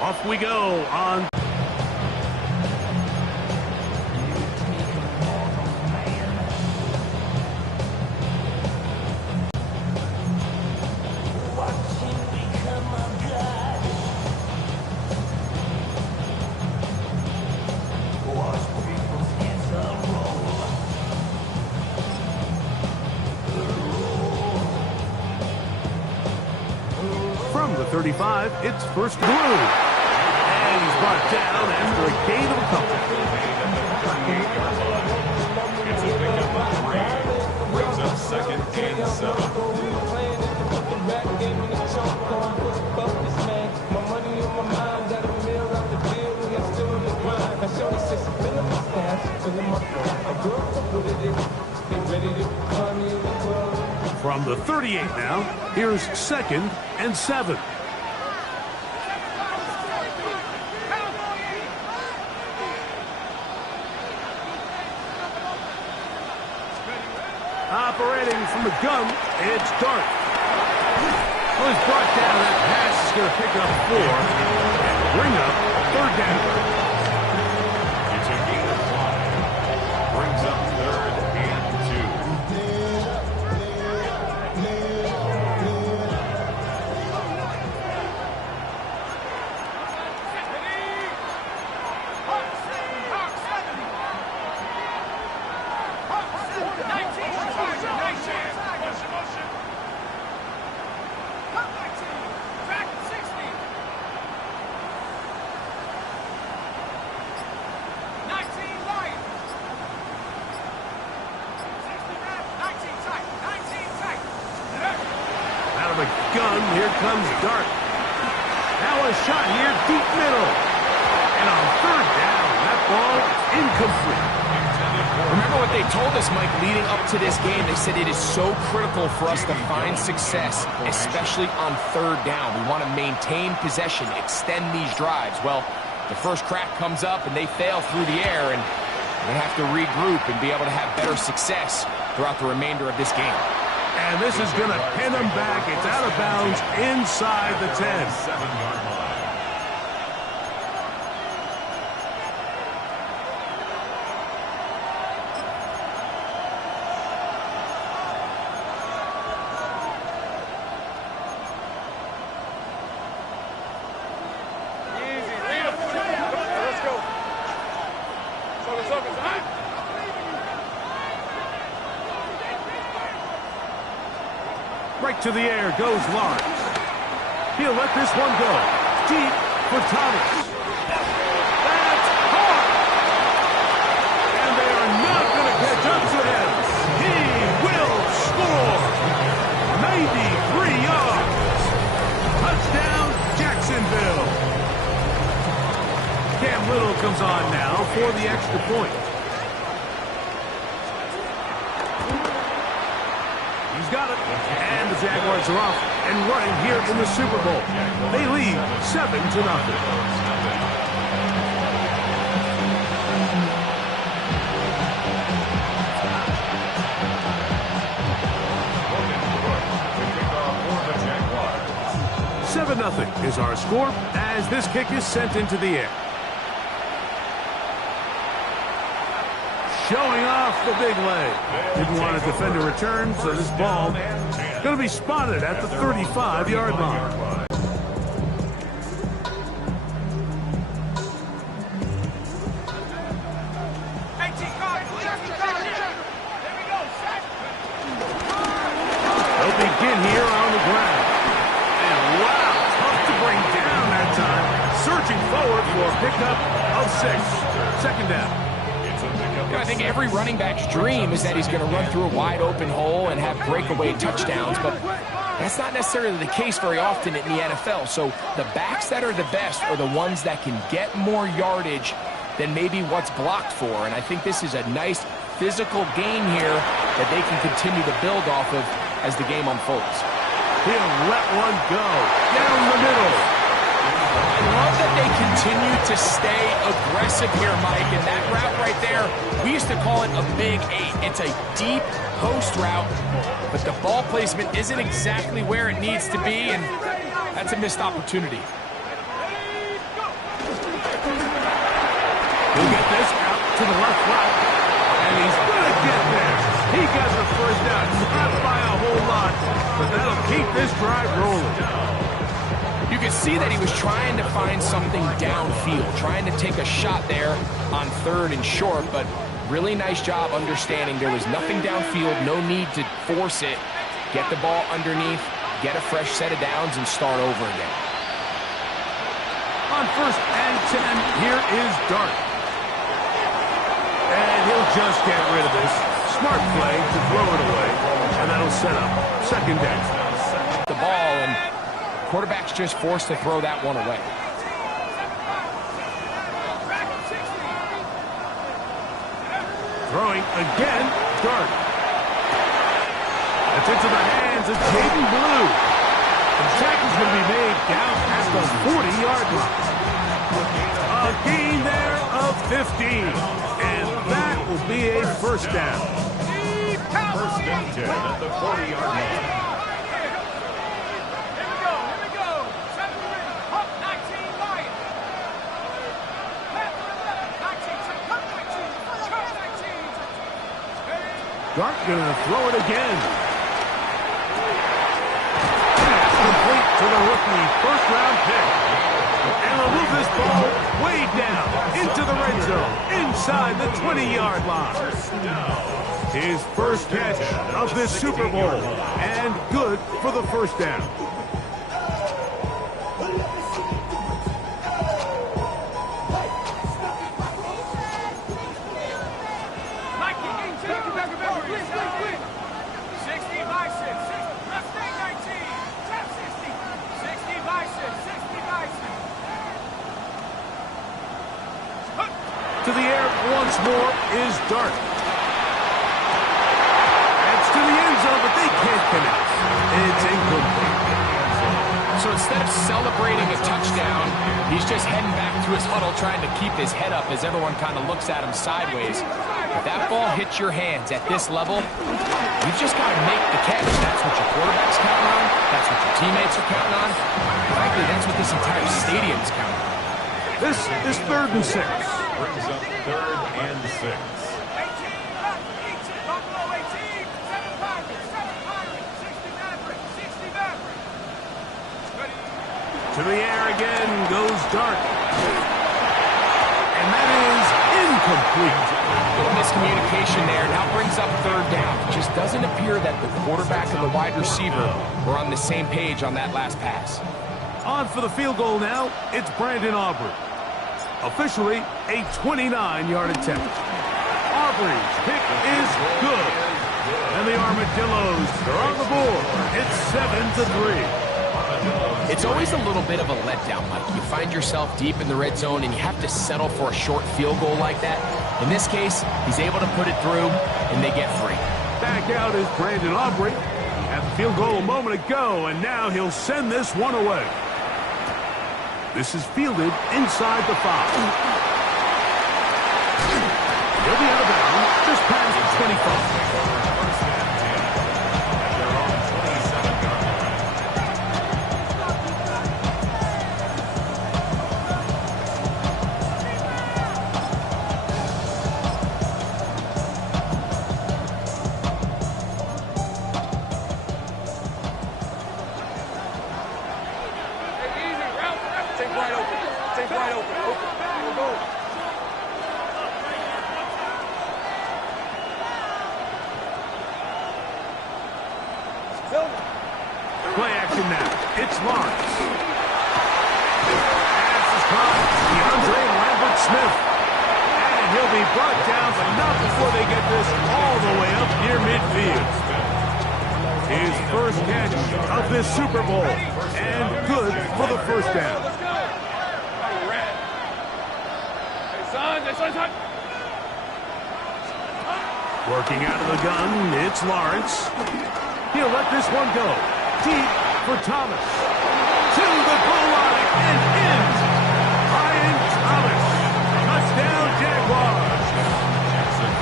Off we go on. From the 35, it's first blue. And he's brought down after a gain of a couple. It's a pickup of 3. Brings up second and 7. From the 38 now, here's second and 7. Operating from the gun, it's Dart. Well, he's brought down. That pass is going to pick up 4 and bring up third down. It's a gain of 5. Brings up third and Out of the gun, here comes Dart. Now a shot here, deep middle. And on third down, that ball incomplete. Remember what they told us, Mike, leading up to this game. They said it is so critical for us to find success, especially on third down. We want to maintain possession, extend these drives. Well, the first crack comes up and they fail through the air, and they have to regroup and be able to have better success throughout the remainder of this game. And this is going to pin them back. It's out of bounds inside the 10. 7-yard line. Right to the air goes Lawrence. He'll let this one go. Deep for Thomas. That's hard. And they are not going to catch up to him. He will score. 93 yards. Touchdown, Jacksonville. Cam Little comes on now for the extra point. Got it. And the Jaguars are off and running here in the Super Bowl. They lead 7-0. Logan Brooks to kick off for the Jaguars. 7-0 is our score as this kick is sent into the air. Showing off the big leg. Didn't want to defend a return, so this ball is going to be spotted at the 35-yard line. They'll begin here on the ground. And wow, tough to bring down that time. Searching forward for a pickup of 6. Second down. I think every running back's dream is that he's going to run through a wide open hole and have breakaway touchdowns, but that's not necessarily the case very often in the NFL. So the backs that are the best are the ones that can get more yardage than maybe what's blocked for. And I think this is a nice physical gain here that they can continue to build off of as the game unfolds. He'll let one go down the middle. I love that they continue to stay aggressive here, Mike, and that route right there, we used to call it a big 8. It's a deep post route, but the ball placement isn't exactly where it needs to be, and that's a missed opportunity. He'll get this out to the left flat. And he's going to get there. He got the first down. Not by a whole lot, but that'll keep this drive rolling. You can see that he was trying to find something downfield, trying to take a shot there on 3rd and short, but really nice job understanding there was nothing downfield, no need to force it. Get the ball underneath, get a fresh set of downs, and start over again. On 1st and 10, here is Dart. And he'll just get rid of this. Smart play to throw it away, and that'll set up 2nd down. The ball, and quarterback's just forced to throw that one away. Throwing again, Dart. That's into the hands of Jaden Blue. The tackle's going to be made down at the 40-yard line. A gain there of 15. And that will be a 1st down. 1st and 10 at the 40-yard line. Dart gonna throw it again. Pass complete to the rookie, 1st-round pick. And they'll move this ball way down into the red zone, inside the 20-yard line. His 1st catch of this Super Bowl, and good for the 1st down. To the air once more is Dart. That's to the end zone, but they can't connect. It's incomplete. So instead of celebrating a touchdown, he's just heading back to his huddle trying to keep his head up as everyone kind of looks at him sideways. If that ball hits your hands at this level, you've just got to make the catch. That's what your quarterback's counting on. That's what your teammates are counting on. Frankly, that's what this entire stadium's counting on. This is 3rd and 6. Brings up 3rd and 6. To the air again goes Dart. And that is incomplete. Little miscommunication there. Now brings up 3rd down. It just doesn't appear that the quarterback and the wide receiver were on the same page on that last pass. On for the field goal now, it's Brandon Aubrey. Officially a 29-yard attempt. Aubrey's kick is good. And the Armadillos are on the board. It's 7-3. It's always a little bit of a letdown, Mike. You find yourself deep in the red zone and you have to settle for a short field goal like that. In this case, he's able to put it through and they get free. Back out is Brandon Aubrey. Had the field goal a moment ago, and now he'll send this one away. This is fielded inside the 5. He'll be out of bounds just past the 25. Play action now. It's Lawrence. Pass is caught. DeAndre Lambert-Smith. And he'll be brought down, but not before they get this all the way up near midfield. His 1st catch of this Super Bowl. And good for the 1st down. Working out of the gun, it's Lawrence. He'll let this one go. Deep for Thomas. To the goal line and in. Brian Thomas. Touchdown, Jaguars.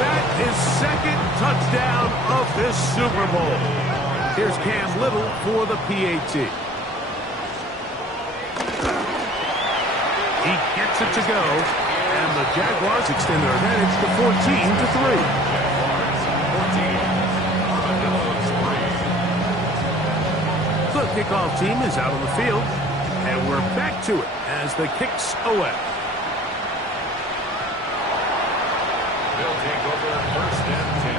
That is 2nd touchdown of this Super Bowl. Here's Cam Little for the PAT. He gets it to go, and the Jaguars extend their advantage to 14-3. The kickoff team is out on the field, and we're back to it as the kick's away. They'll take over first and 10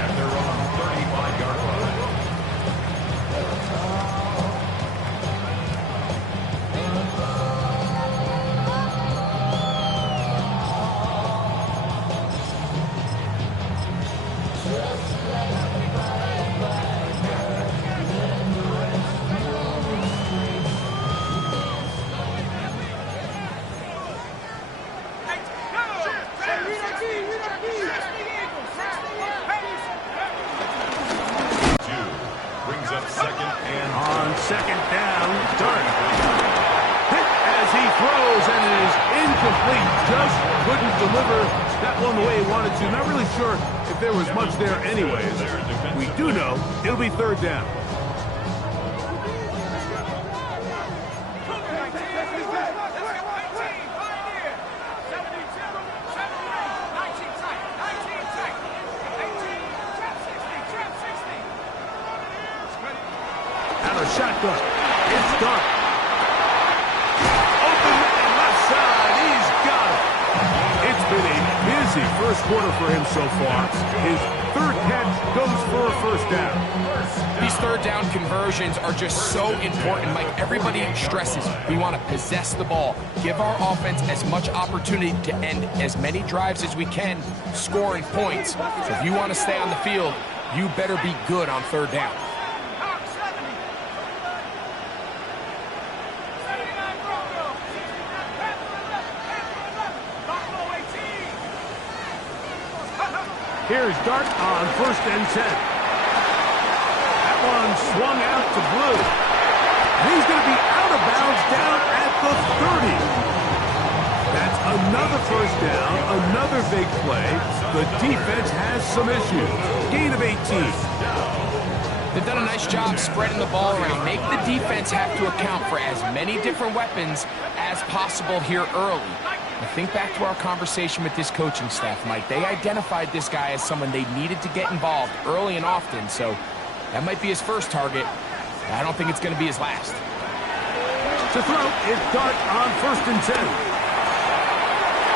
at their own 35-yard line. Second down, Dart. Hit as he throws and it is incomplete. Just couldn't deliver that one the way he wanted to. Not really sure if there was much there anyways. We do know it'll be third down. Shotgun. It's Dart. Open and left side. He's got it. It's been a busy first quarter for him so far. His third catch goes for a first down. These third down conversions are just so important, Mike. Everybody stresses we want to possess the ball, give our offense as much opportunity to end as many drives as we can, scoring points. So if you want to stay on the field, you better be good on third down. Here's Dart on first and 10. That one swung out to Blue. He's going to be out of bounds down at the 30. That's another first down, another big play. The defense has some issues. Gain of 18. They've done a nice job spreading the ball around. Make the defense have to account for as many different weapons as possible here early. I think back to our conversation with this coaching staff, Mike. They identified this guy as someone they needed to get involved early and often, so that might be his first target. I don't think it's going to be his last. To throw, it's Dart on first and 10.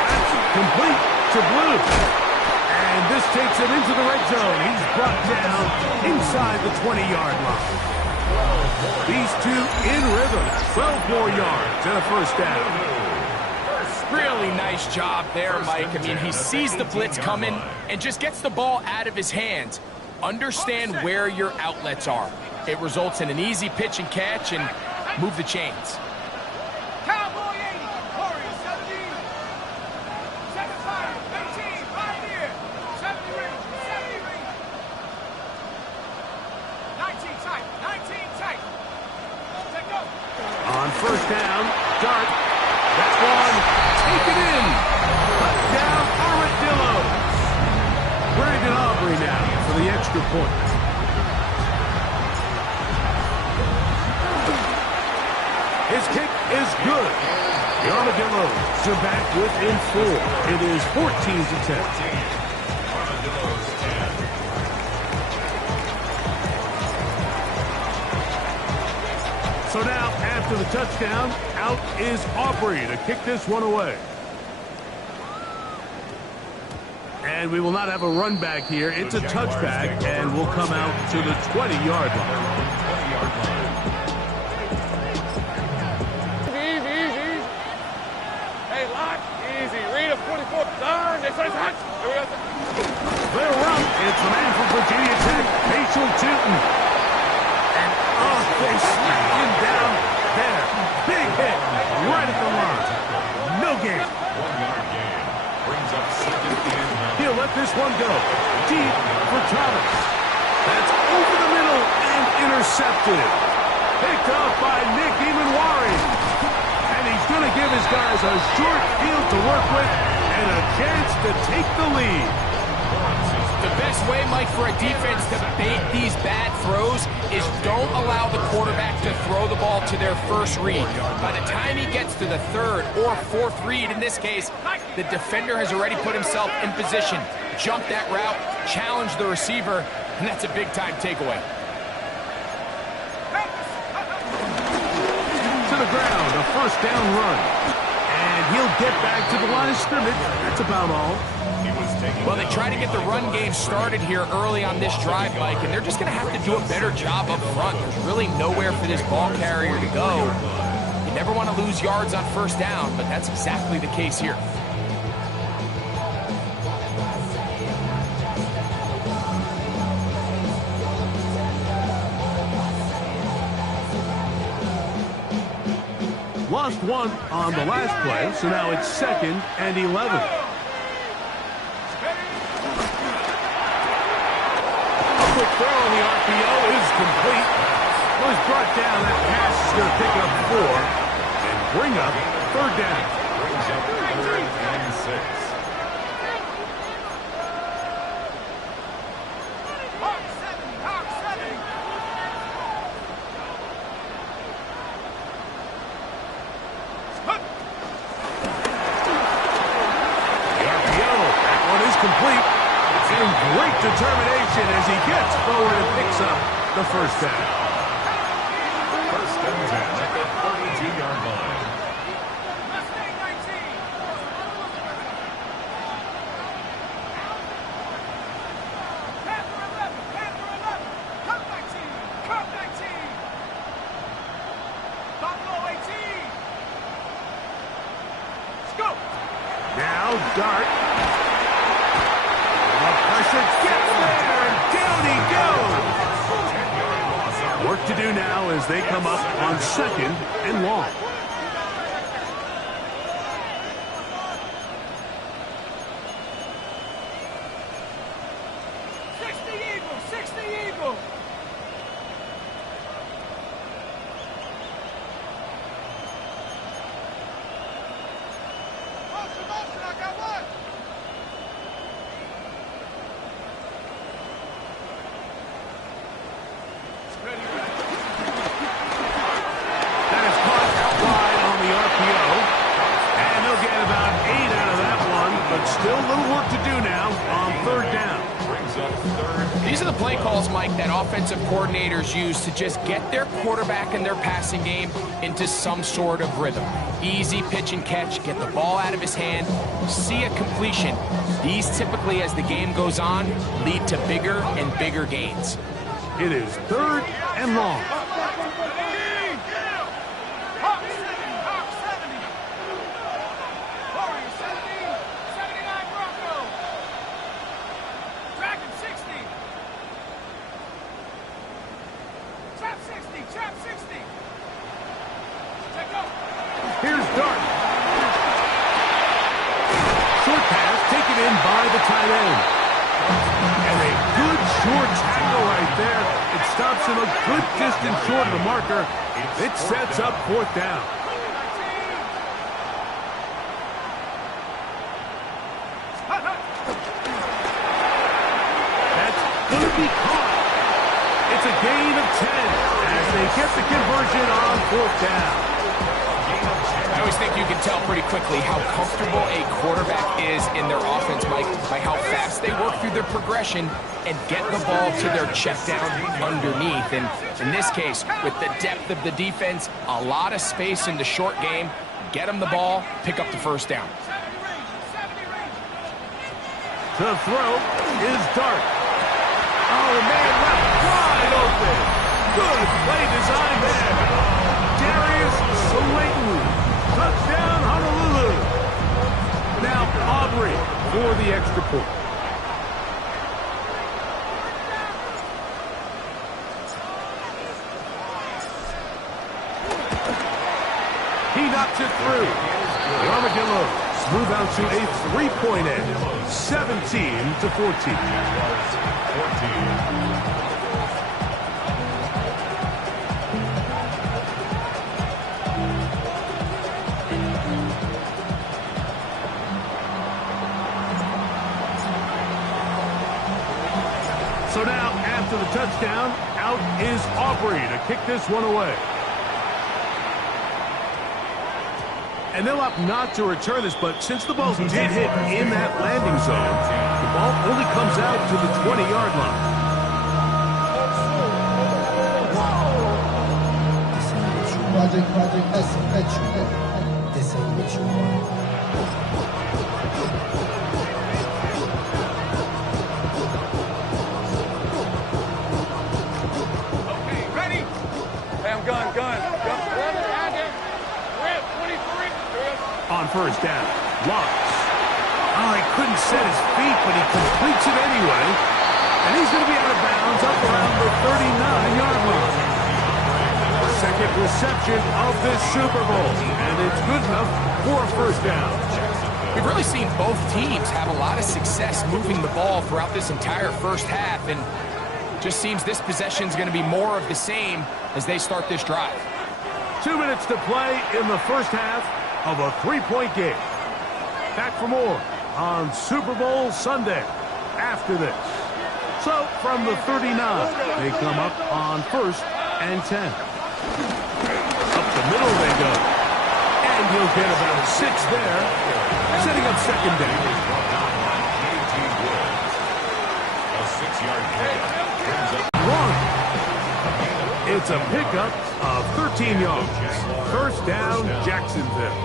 That's complete to Blue. And this takes him into the red zone. He's brought down inside the 20-yard line. These two in rhythm. 12 more yards and a first down. Really nice job there, Mike. I mean, he sees the blitz coming and just gets the ball out of his hands. Understand where your outlets are. It results in an easy pitch and catch and move the chains. Cowboy 80, Warriors 17, 75, 18, Pioneer, 70 ring, 70 ring, 19 tight, 19 tight. Take go. On first down, Dart. That's one. Take it in. Touchdown, Armadillos. Brandon Aubrey now for the extra point. His kick is good. The Armadillos are back within 4. It is 14-10. Armadillos 10. So now, after the touchdown, out is Aubrey to kick this one away. And we will not have a run back here. It's a touchback, and we'll come out to the 20-yard line. Easy. Hey, lock. Easy. Read a 44. Turn. They say touch. Here we go. They're up. It's the man from Virginia Tech, Rachel Tootin. And they smack him down there. Big hit right at the line. No gain. 1-yard gain. Brings up second and 9. He'll let this one go. Deep for Thomas. That's over the middle and intercepted. Picked up by Nick Imanwari. And he's going to give his guys a short field to work with and a chance to take the lead. Lawrence is The best way, Mike, for a defense to bait these bad throws is don't allow the quarterback to throw the ball to their first read. By the time he gets to the third or fourth read, in this case, the defender has already put himself in position, jump that route, challenge the receiver, and that's a big-time takeaway. To the ground, a first down run. And he'll get back to the line of scrimmage. That's about all. Well, they try to get the run game started here early on this drive, Mike, and they're just going to have to do a better job up front. There's really nowhere for this ball carrier to go. You never want to lose yards on first down, but that's exactly the case here. Lost one on the last play, so now it's 2nd and 11. Quick throw on the RPO is complete. Well, he's brought down. That pass is going to pick up 4 and bring up 3rd down. Brings up 3rd and 6. Complete. And great determination as he gets forward and picks up the first down. 1st and 10 at the 42-yard line. Now Dart. Gets there, and down he goes. Work to do now as they come up on 2nd and long. Still a little work to do now on 3rd down. Brings up 3rd. These are the play calls, Mike, that offensive coordinators use to just get their quarterback and their passing game into some sort of rhythm. Easy pitch and catch, get the ball out of his hand, see a completion. These typically, as the game goes on, lead to bigger and bigger gains. It is 3rd and long. Here's Dart. Short pass taken in by the tight end. And a good short tackle right there. It stops him a good distance short of the marker. It sets up 4th down. That's going to be caught. It's a gain of 10 as they get the conversion on 4th down. I always think you can tell pretty quickly how comfortable a quarterback is in their offense, Mike, by how fast they work through their progression and get the ball to their check down underneath. And in this case, with the depth of the defense, a lot of space in the short game, get them the ball, pick up the first down. To throw is Dart. Oh, man, left wide open. Good play design there. Darius Slayton. Touchdown, Honolulu. Now Aubrey for the extra point. He knocks it through. The Armadillos move out to a 3-point edge, 17-14. So now, after the touchdown, out is Aubrey to kick this one away. And they'll opt not to return this, but since the ball did hit in that landing zone, the ball only comes out to the 20-yard line. Okay, ready? Hey, I'm gun. Rip, 23. On first down, Lawrence. Oh, he couldn't set his feet, but he completes it anyway. And he's going to be out of bounds up around the 39-yard line. Second reception of this Super Bowl, and it's good enough for a first down. We've really seen both teams have a lot of success moving the ball throughout this entire first half, and just seems this possession is going to be more of the same as they start this drive. 2 minutes to play in the first half of a three-point game. Back for more on Super Bowl Sunday after this. So from the 39, they come up on first and 10. Up the middle they go. And he'll get about 6 there, setting up second down. A 6-yard pickup brings up One. It's a pickup of 13 yards. First down, Jacksonville.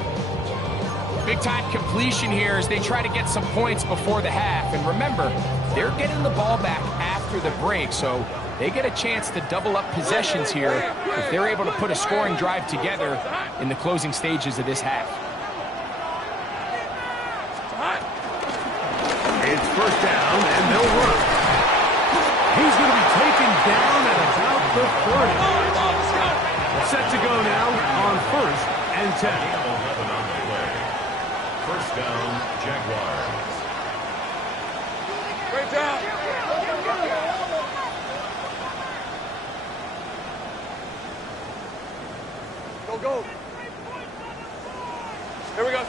Big-time completion here as they try to get some points before the half. And remember, they're getting the ball back after the break, so they get a chance to double up possessions here if they're able to put a scoring drive together in the closing stages of this half. It's first down, and they'll run. He's going to be taken down at about the 30. Set to go now on first and 10. 11 on the play. First down, Jaguars. Great job. Go. Here we go.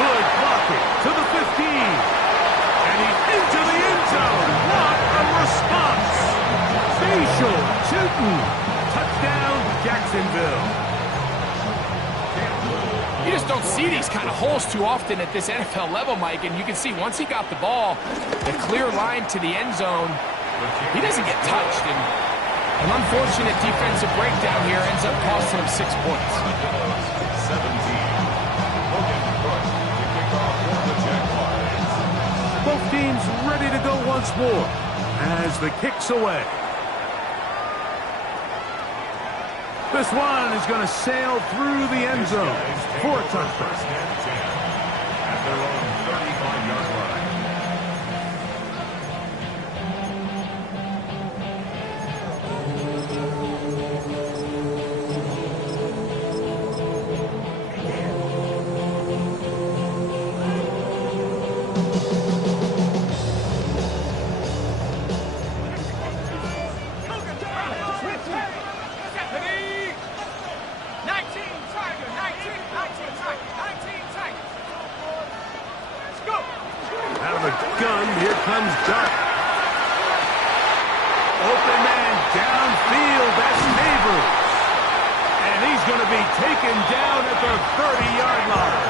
Good blocking to the 15. And he's into the end zone. What a response. Facial shooting. Touchdown, Jacksonville. You just don't see these kind of holes too often at this NFL level, Mike, and you can see once he got the ball, the clear line to the end zone, he doesn't get touched, and an unfortunate defensive breakdown here ends up costing him 6 points. 17. Logan Cook to kick off for the Jaguars. Both teams ready to go once more as the kick's away. This one is going to sail through the end zone for a touchdown. First and 10 at their own 35-yard line. Out of the gun, here comes Dart. Open man downfield, that's Neighbors. And he's going to be taken down at the 30-yard line.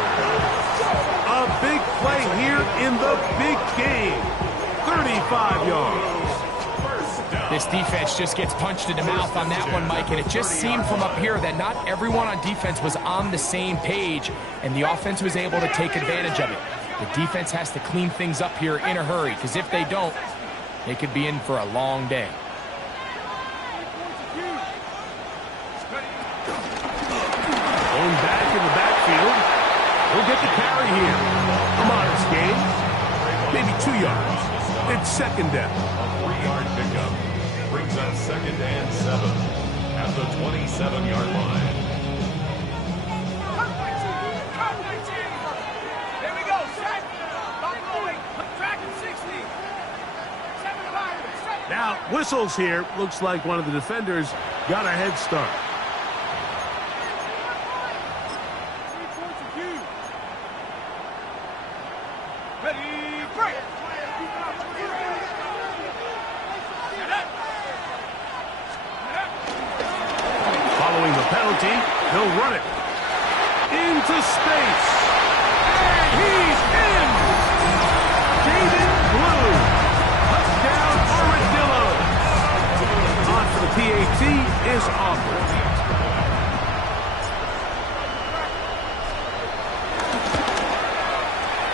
A big play here in the big game. 35 yards. This defense just gets punched in the mouth on that one, Mike, and it just seemed from up here that not everyone on defense was on the same page, and the offense was able to take advantage of it. The defense has to clean things up here in a hurry, because if they don't, they could be in for a long day. Going back in the backfield. He'll get the carry here. A modest gain. Maybe 2 yards. It's second down. A 3-yard pickup brings up second and 7 at the 27-yard line. There we go. Set. Stop moving. Track at 60. 7-5. Now, whistles here. Looks like one of the defenders got a head start. Ready, break. He'll run it into space. And he's in. Jaden Blue. Touchdown, Armadillo. On for the PAT is offered.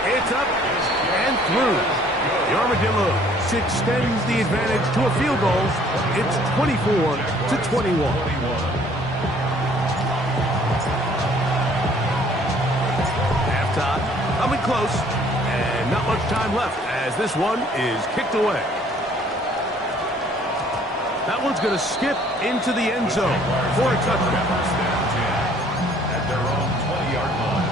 It's up and through. The Armadillos extends the advantage to a field goal. It's 24-21. Halftime, coming close, and not much time left as this one is kicked away. That one's going to skip into the end zone for a touchdown. At their own 20-yard line.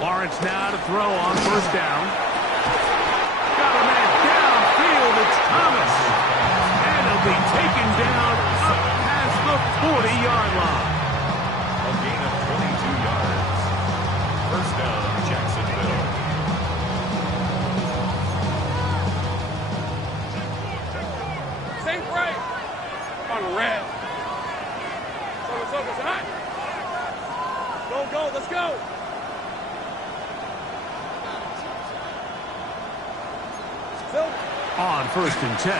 Lawrence now to throw on first down. Got a man downfield. It's Thomas. And he'll be taken down up past the 40-yard line. A gain of 22 yards. First down, Jacksonville. Safe right. On red. It's hot. Go, let's go. On first and 10,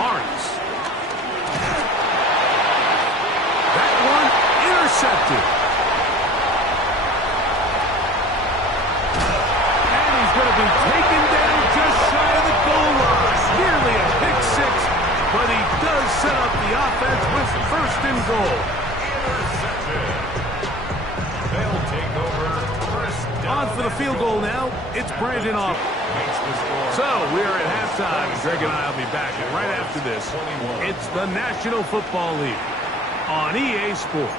Lawrence. That one intercepted. And he's going to be taken down just shy of the goal line. Nearly a pick six, but he does set up the offense with first and goal. Intercepted. They'll take over first down. On for the field goal now, it's Brandon Aubrey. So, we are at halftime, and Greg and I will be back. And right after this, it's the National Football League on EA Sports.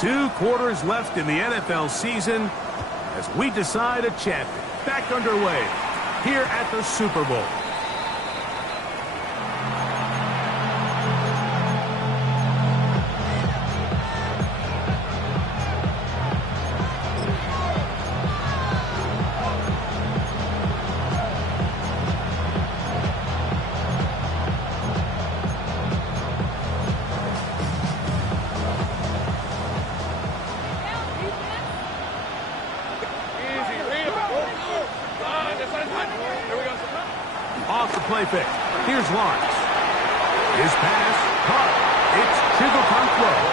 Two quarters left in the NFL season as we decide a champion. Back underway here at the Super Bowl. Off the play fake. Here's Lawrence. His pass caught. It's Chisel Punk Road.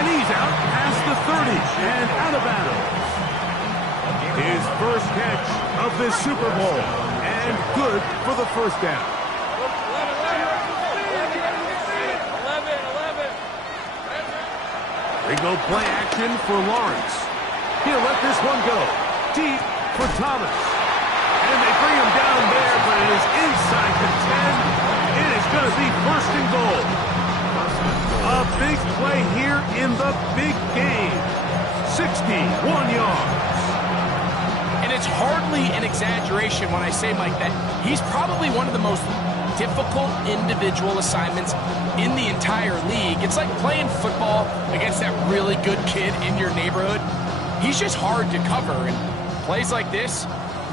And he's out past the 30 and out of bounds. His first catch of this Super Bowl. And good for the first down. 11. They go play action for Lawrence. He'll let this one go. Deep for Thomas. And they bring him down there, but it is inside the 10. It is going to be first and goal. A big play here in the big game. 61 yards. And it's hardly an exaggeration when I say, Mike, that he's probably one of the most difficult individual assignments in the entire league. It's like playing football against that really good kid in your neighborhood. He's just hard to cover, and plays like this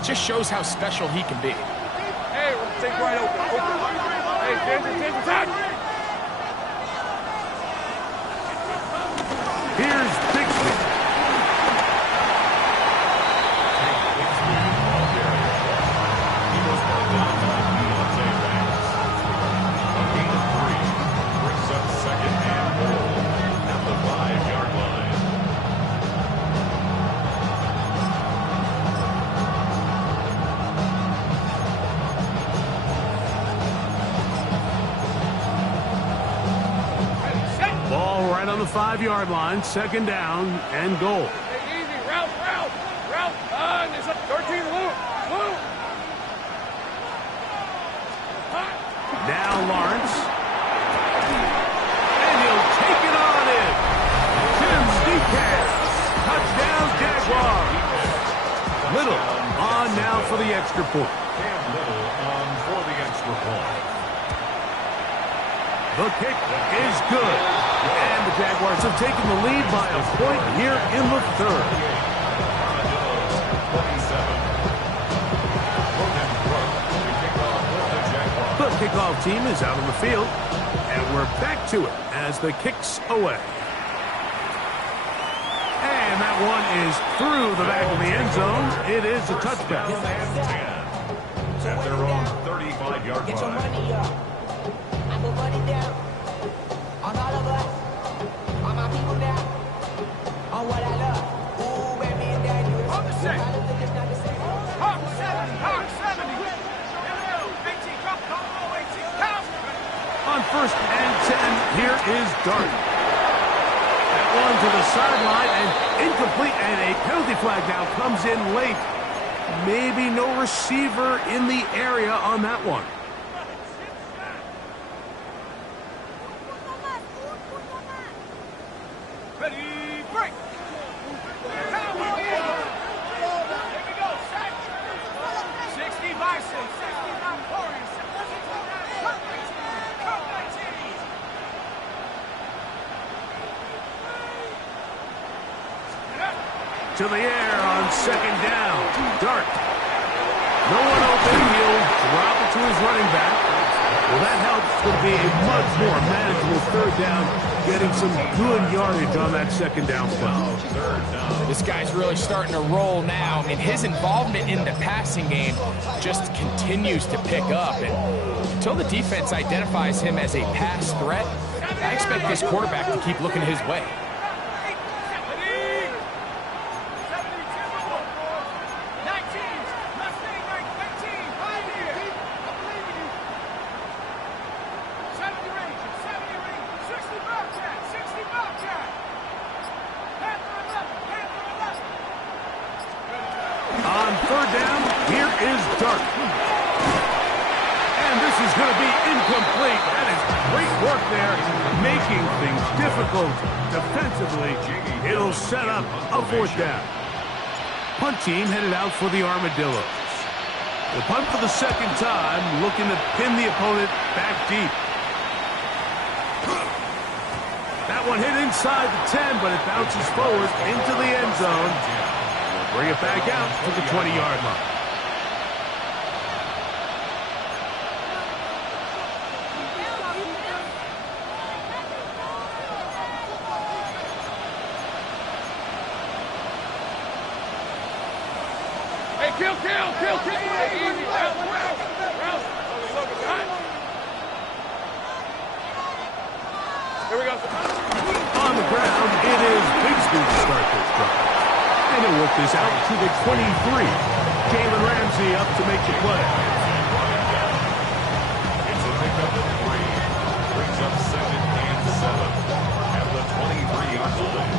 just shows how special he can be. Hey, we'll take right open. Hey, Ginger, attack! Here's Bixby. He was brought down by Deontay Banks. A gain of 3 brings up second and goal at the 5-yard line. Ball right on the 5-yard line. Second down and goal. Hey, easy, route. It's a 13 loop. Now Lawrence. And he'll take it on in. Tim Steakcast. Touchdown Jaguars. On now for the extra point. Cam Little on for the extra point. The kick is good. And the Jaguars have taken the lead by a point here in the third. Armadillos 27. Logan Brooke to kick off for the Jaguars. The kickoff team is out on the field. And we're back to it as the kick's away. And that one is through the back of the end zone. It is a touchback. At their own 35-yard Get your line. money up. I put money down on all of us, on my people now, on what I love. Ooh, baby, and daddy. On the set. Hawk 70, Hawk 70. Hello, 18, come on, 18,000. On first and 10, here is Dart. That one to the sideline and incomplete, and a penalty flag now comes in late. Maybe no receiver in the area on that one. Ready, break. Cowboy, here we go, set. 60 Bison, 69 Warriors, 69 Comanches. To the air on second down. Dart. No one open. He'll drop it to his running back. Well, that helps to be a much more manageable third down, getting some good yardage on that second down play. This guy's really starting to roll now. I mean, his involvement in the passing game just continues to pick up. And until the defense identifies him as a pass threat, I expect this quarterback to keep looking his way. On third down, here is Dart. And this is going to be incomplete. That is great work there, making things difficult defensively. It'll set up a fourth down. Punt team headed out for the Armadillos. The punt for the second time, looking to pin the opponent back deep. That one hit inside the 10, but it bounces forward into the end zone. Bring it back out to the 20-yard line. Hey, kill. Easy, rouse. Here we go. On the ground, it is Bigsby to start this drive. And he'll work this out to the 23. Jalen Ramsey up to make the play. It's a pickup of 3. Brings up 2nd and 7 at the 23-yard line.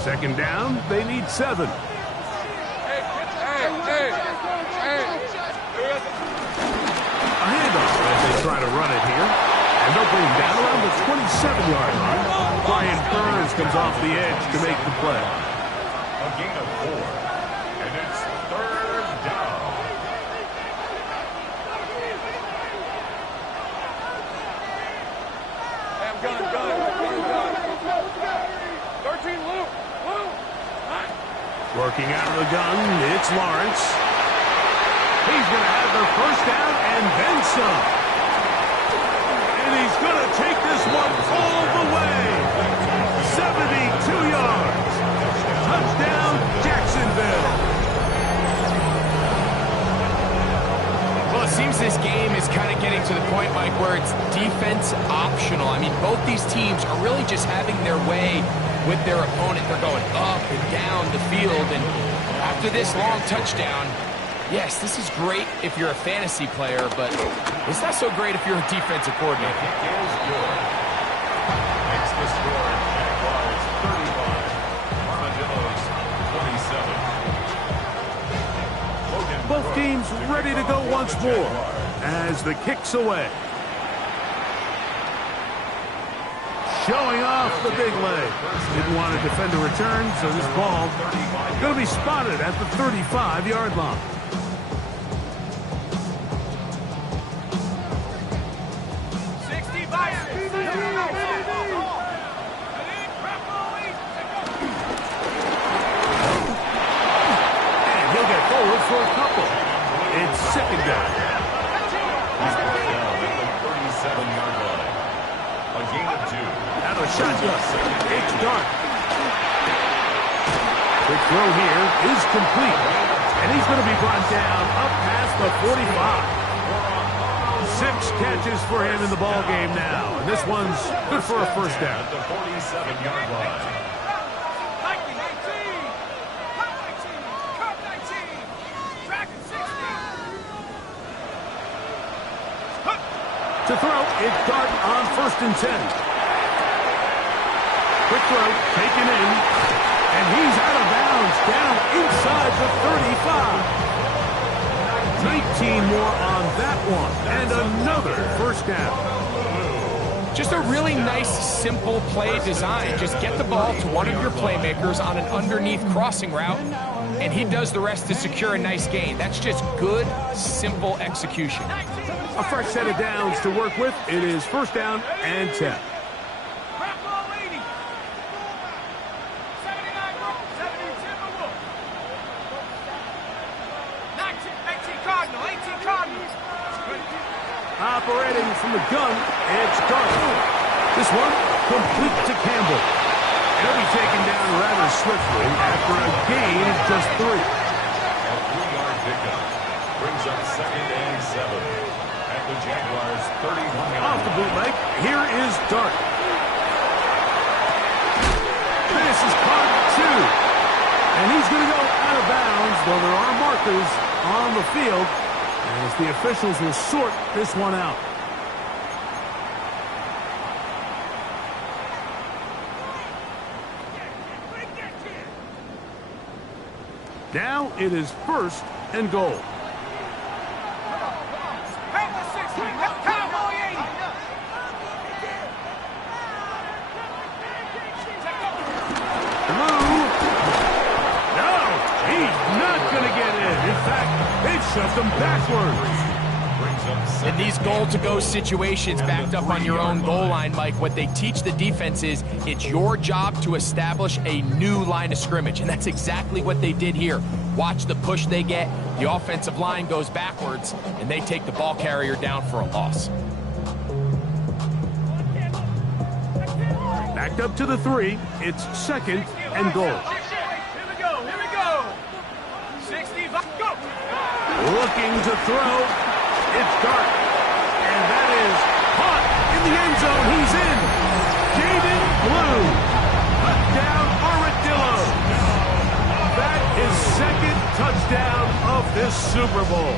Second down, they need 7. Hey. A handoff as they try to run it here. And they'll bring him down around the 27-yard line. Brian Burns comes off the edge to make the play. A gain of 4. And it's 3rd down. Hey, I'm gun. 13, Lou. Working out of the gun, it's Lawrence. He's going to have the first down and then some. And he's going to take this one all the way. 72 yards. Touchdown, Jacksonville. Well, it seems this game is kind of getting to the point, Mike, where it's defense optional. I mean, both these teams are really just having their way with their opponent. They're going up and down the field, and after this long touchdown, yes, this is great if you're a fantasy player, but it's not so great if you're a defensive coordinator. Is good. Makes the score Jaguars 35. Armadillos 27. Both teams ready to go once more as the kick's away. showing off the big leg. Didn't want to defend a return, so this ball going to be spotted at the 35-yard line. And he'll get forward for a couple. It's second down. He's brought down at the 37-yard line. A gain of 2. Out of shotgun. It's Dart. Quick throw here is complete. And he's going to be brought down up past the 45. 6 catches for him in the ball game now. And this one's good for a first down. At the 47-yard line. To throw, it's Dart on 1st and 10. Quick throw, taken in, and he's out of bounds, down inside the 35. 19 more on that one, and another first down. Just a really nice, simple play design. Just get the ball to one of your playmakers on an underneath crossing route, and he does the rest to secure a nice gain. That's just good, simple execution. A fresh set of downs to work with. It is first down and 10. Operating from the gun, it's Dart. This one complete to Campbell. He'll be taken down rather swiftly after a gain of just 3. A 3-yard pickup brings up 2nd and 7 at the Jaguars' 31-yard Off the line. bootleg, here is Dart. This is caught 2. And he's going to go out of bounds, though there are markers on the field, as the officials will sort this one out. Now it is 1st and goal. Shoved them backwards. In these goal-to-go situations backed up on your own goal line, Mike, what they teach the defense is it's your job to establish a new line of scrimmage, and that's exactly what they did here. Watch the push they get. The offensive line goes backwards, and they take the ball carrier down for a loss. Backed up to the 3. It's 2nd and goal. Looking to throw. It's Dart. And that is caught in the end zone. He's in. Jaden Blue. Touchdown, Armadillo. That is 2nd touchdown of this Super Bowl.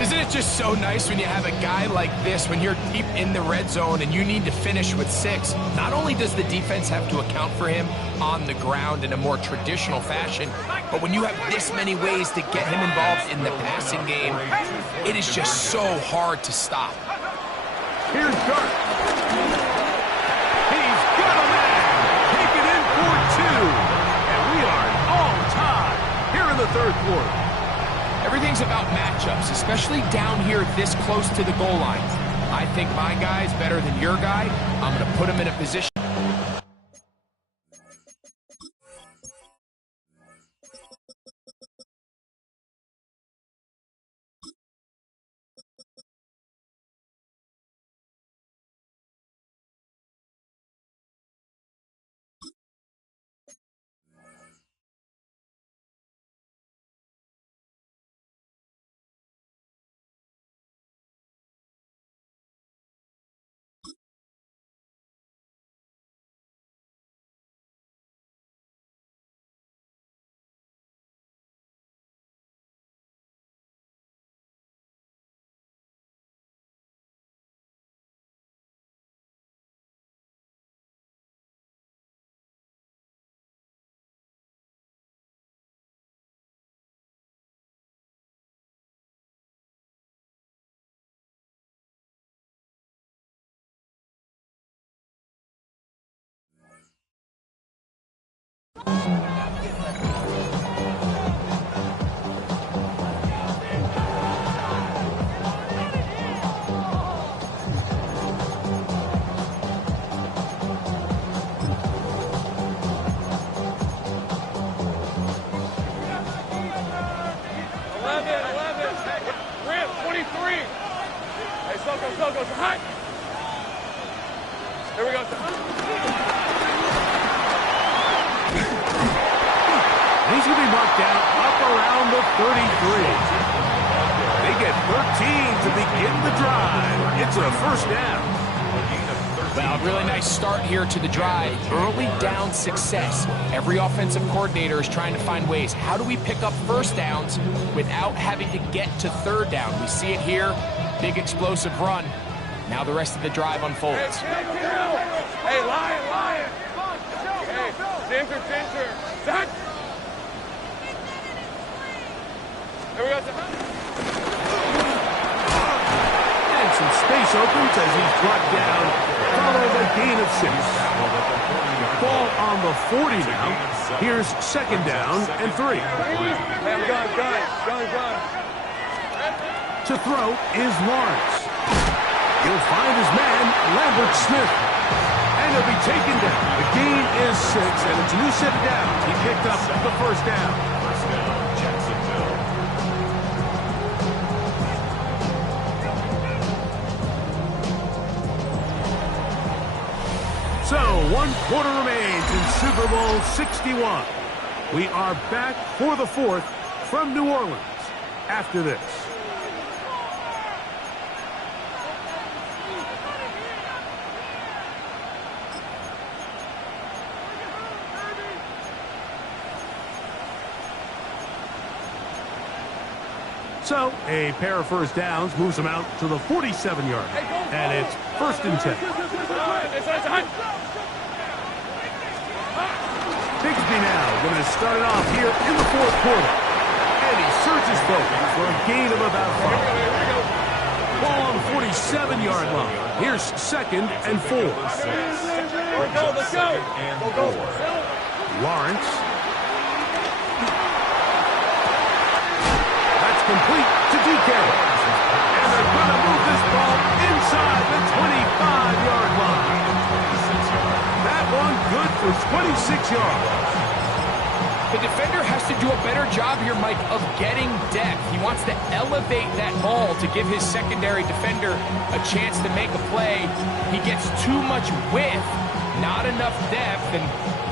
Isn't it just so nice when you have a guy like this, when you're deep in the red zone and you need to finish with 6? Not only does the defense have to account for him on the ground in a more traditional fashion, but when you have this many ways to get him involved in the passing game, it is just so hard to stop. Here's Dart. He's got a man. Take it in for 2. And we are all tied here in the 3rd quarter. Everything's about matchups, especially down here this close to the goal line. I think my guy's better than your guy. I'm going to put him in a position go. Hot. Here we go. He's going to be marked down up around the 33. They get 13 to begin the drive. It's a first down. Well, really nice start here to the drive. Early down success. Every offensive coordinator is trying to find ways. How do we pick up first downs without having to get to third down? We see it here. Big explosive run. Now the rest of the drive unfolds. Hey, Lion. Hey, Ginger. Zach. Here we go. And some space opens as he's brought down, followed a gain of 6. Ball on the 40 now. Here's second down and 3. Hey, I'm gun. To throw is Lawrence. He'll find his man, Lambert Smith. And he'll be taken down. The gain is 6, and it's a new set of downs. He picked up the first down. First down, Jacksonville. So, 1 quarter remains in Super Bowl 61. We are back for the 4th from New Orleans after this. So, a pair of first downs moves them out to the 47-yard. And it's first and 10. Bigsby now going to start it off here in the 4th quarter. And he surges forward for a gain of about 5. Ball on the 47-yard line. Here's second and 4. Let's go. Lawrence. That's complete to DK. And they're going to move this ball inside the 25-yard line. That one good for 26 yards. The defender has to do a better job here, Mike, of getting depth. He wants to elevate that ball to give his secondary defender a chance to make a play. He gets too much width, not enough depth, and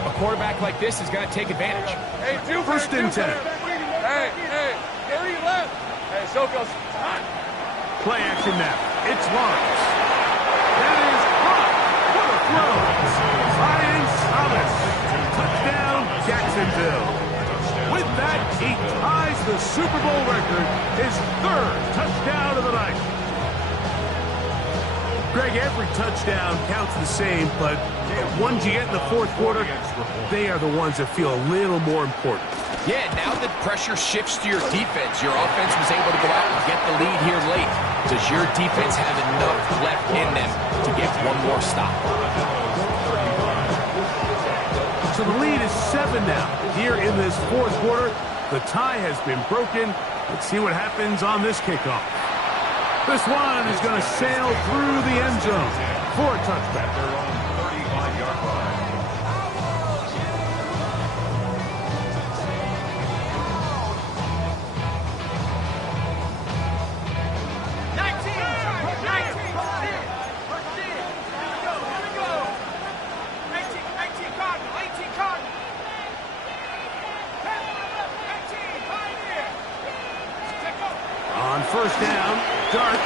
a quarterback like this is going to take advantage. Hey, First and 10. Hey, 30 left. Hey, Soko's hot. Play action now. It's Lawrence. That is hot. What a throw. Ryan Thomas. Touchdown, Jacksonville. With that, he ties the Super Bowl record, his 3rd touchdown of the night. Greg, every touchdown counts the same, but ones you get in the 4th quarter, they are the ones that feel a little more important. Yeah, now that pressure shifts to your defense, your offense was able to go out and get the lead here late. Does your defense have enough left in them to get one more stop? So the lead is 7 now. Here in this 4th quarter, the tie has been broken. Let's see what happens on this kickoff. This one is going to sail through the end zone for a touchback. They're on 35-yard line. On first down, Dart. A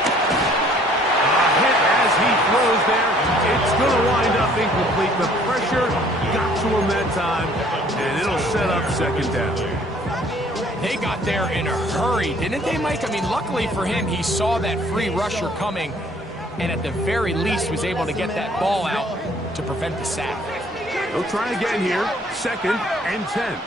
hit as he throws there. It's going to wind up incomplete. The pressure got to him that time, and it'll set up second down. They got there in a hurry, didn't they, Mike? I mean, luckily for him, he saw that free rusher coming, and at the very least was able to get that ball out to prevent the sack. They'll try again here. Second and 10.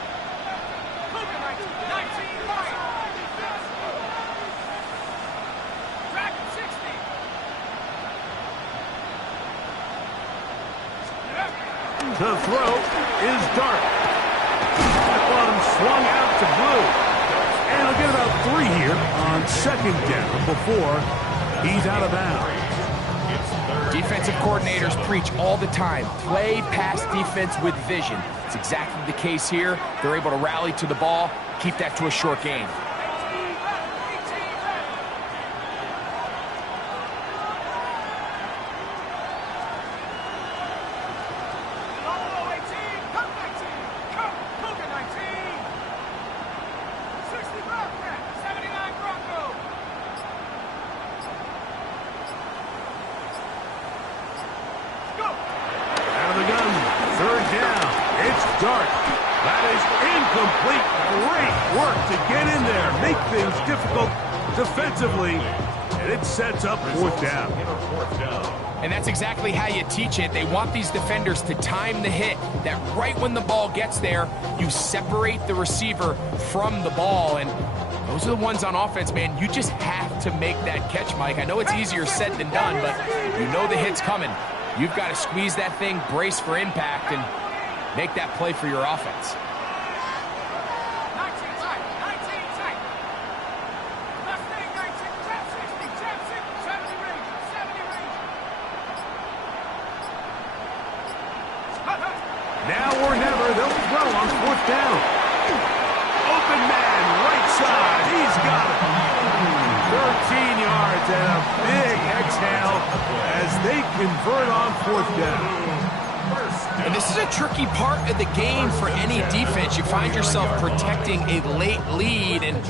To throw is Dart. That one swung out to Blue. And he'll get about 3 here on second down before he's out of bounds. Defensive coordinators preach all the time, play pass defense with vision. It's exactly the case here. They're able to rally to the ball, keep that to a short gain. Dart. That is incomplete. Great work to get in there, make things difficult defensively, and it sets up fourth down. And that's exactly how you teach it. They want these defenders to time the hit, that right when the ball gets there, you separate the receiver from the ball. And those are the ones on offense, man. You just have to make that catch, Mike. I know it's easier said than done, but you know the hit's coming. You've got to squeeze that thing, brace for impact, and make that play for your offense. Now or never, they'll throw on fourth down. Open man, right side, he's got it. 13 yards and a big exhale as they convert on fourth down. And this is a tricky part of the game for any defense. You find yourself protecting a late lead, and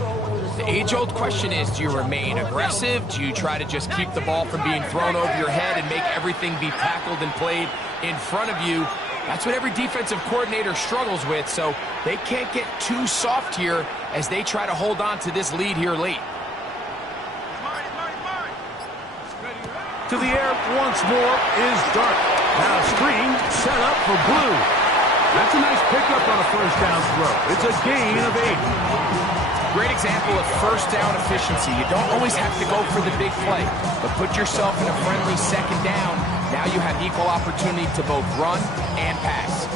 the age-old question is, do you remain aggressive? Do you try to just keep the ball from being thrown over your head and make everything be tackled and played in front of you? That's what every defensive coordinator struggles with, so they can't get too soft here as they try to hold on to this lead here late. To the air once more is Dart. Now screen set up for Blue. That's a nice pickup on a first down throw. It's a gain of 8. Great example of first down efficiency. You don't always have to go for the big play, but put yourself in a friendly second down. Now you have equal opportunity to both run and pass.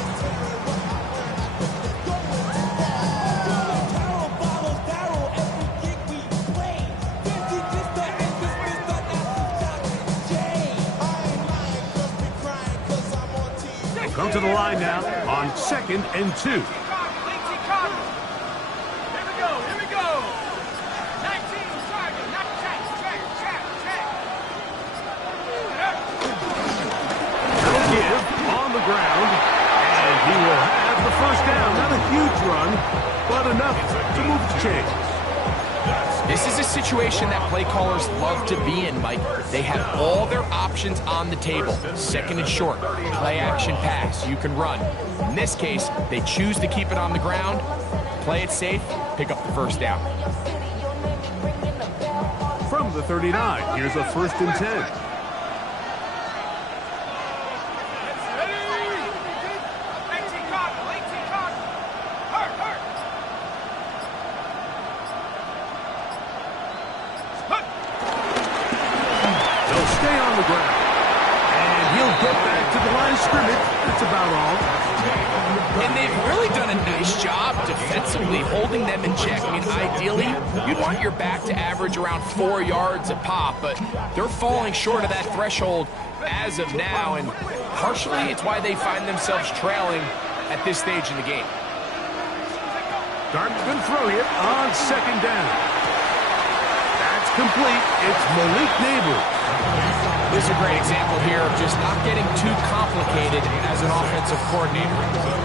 Come to the line now on 2nd and 2. But enough to move the chains. This is a situation that play callers love to be in, Mike. They have all their options on the table. Second and short, play action pass, you can run. In this case, they choose to keep it on the ground, play it safe, pick up the first down. From the 39, here's a 1st and 10. And they've really done a nice job defensively holding them in check. I mean, ideally, you'd want your back to average around 4 yards a pop, but they're falling short of that threshold as of now, and partially it's why they find themselves trailing at this stage in the game. Dart's going to throw here on 2nd down. That's complete. It's Malik Nabers. This is a great example here of just not getting too complicated as an offensive coordinator.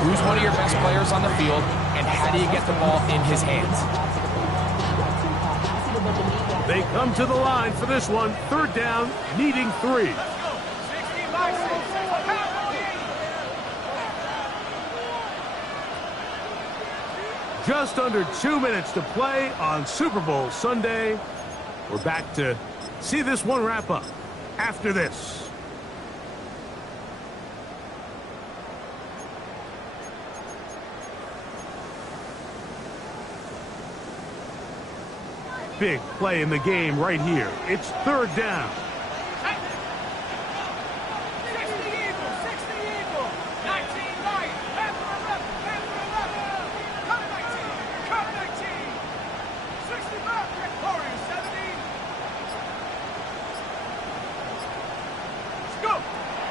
Who's one of your best players on the field, and how do you get the ball in his hands? They come to the line for this one. 3rd down, needing 3. Just under 2 minutes to play on Super Bowl Sunday. We're back to see this one wrap up after this. Big play in the game right here. It's 3rd down.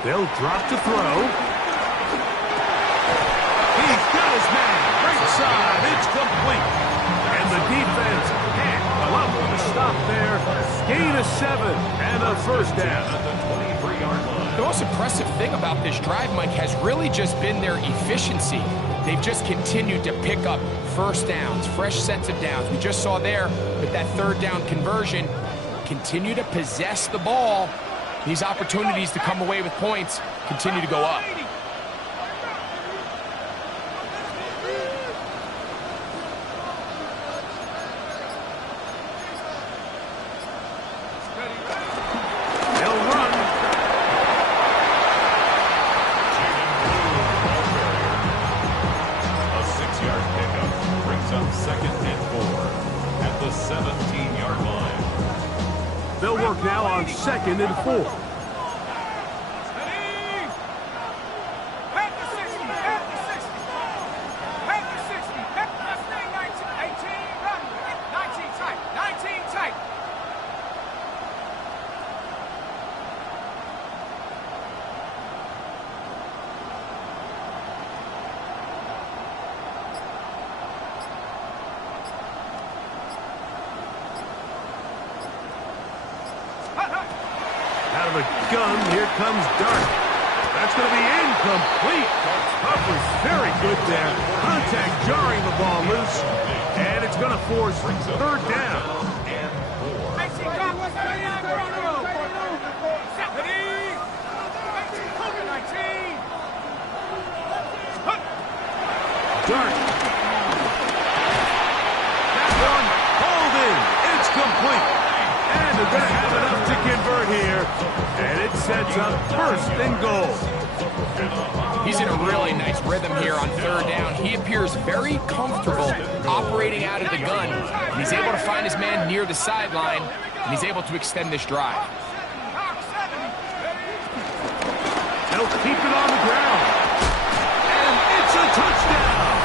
They'll drop to throw. He's got his man. Right side. It's complete. And the defense can't come up with a stop there. Gain of 7 and a first down. The most impressive thing about this drive, Mike, has really just been their efficiency. They've just continued to pick up first downs, fresh sets of downs. We just saw there with that 3rd down conversion. Continue to possess the ball. These opportunities to come away with points continue to go up. work now on 2nd and 4. Out of the gun, here comes Dart. That's going to be incomplete. Huff very good there. Contact jarring the ball loose. And it's going to force 3rd down. Dart. That one hauled in. It's complete. And they're going to have enough to convert here. And it sets up 1st and goal. He's in a really nice rhythm here on 3rd down. He appears very comfortable operating out of the gun. And he's able to find his man near the sideline. And he's able to extend this drive. They'll keep it on the ground. And it's a touchdown.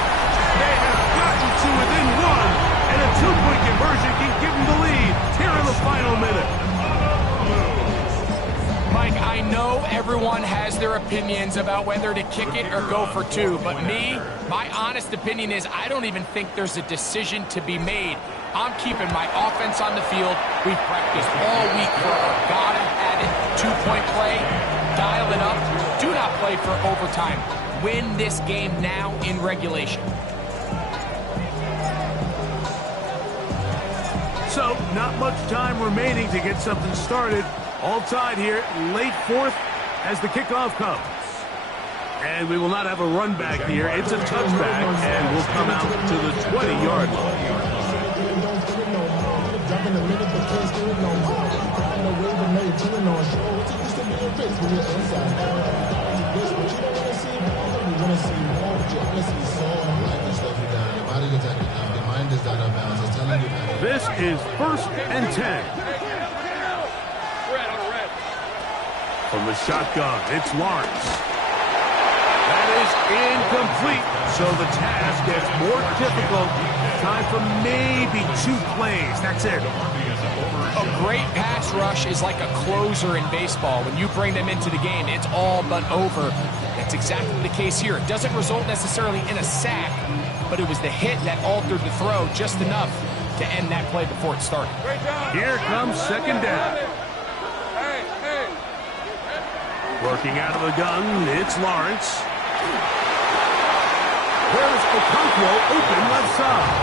They have gotten to within 1. And a 2-point conversion can give them the lead here in the final minute. Mike, I know everyone has their opinions about whether to kick it or go for 2, but my honest opinion is I don't even think there's a decision to be made. I'm keeping my offense on the field. We've practiced all week for our God-added 2-point play. Dial it up. Do not play for overtime. Win this game now in regulation. So, not much time remaining to get something started. All tied here, late 4th as the kickoff comes. And we will not have a run back here. It's a touchback, and we'll come out to the 20-yard line. This is 1st and 10. From the shotgun, it's Lawrence. That is incomplete, so the task gets more difficult. Time for maybe 2 plays. That's it. A great pass rush is like a closer in baseball. When you bring them into the game, it's all but over. That's exactly the case here. It doesn't result necessarily in a sack, but it was the hit that altered the throw just enough to end that play before it started. Here comes 2nd down. Working out of the gun, it's Lawrence. There's Okonkwo open left side.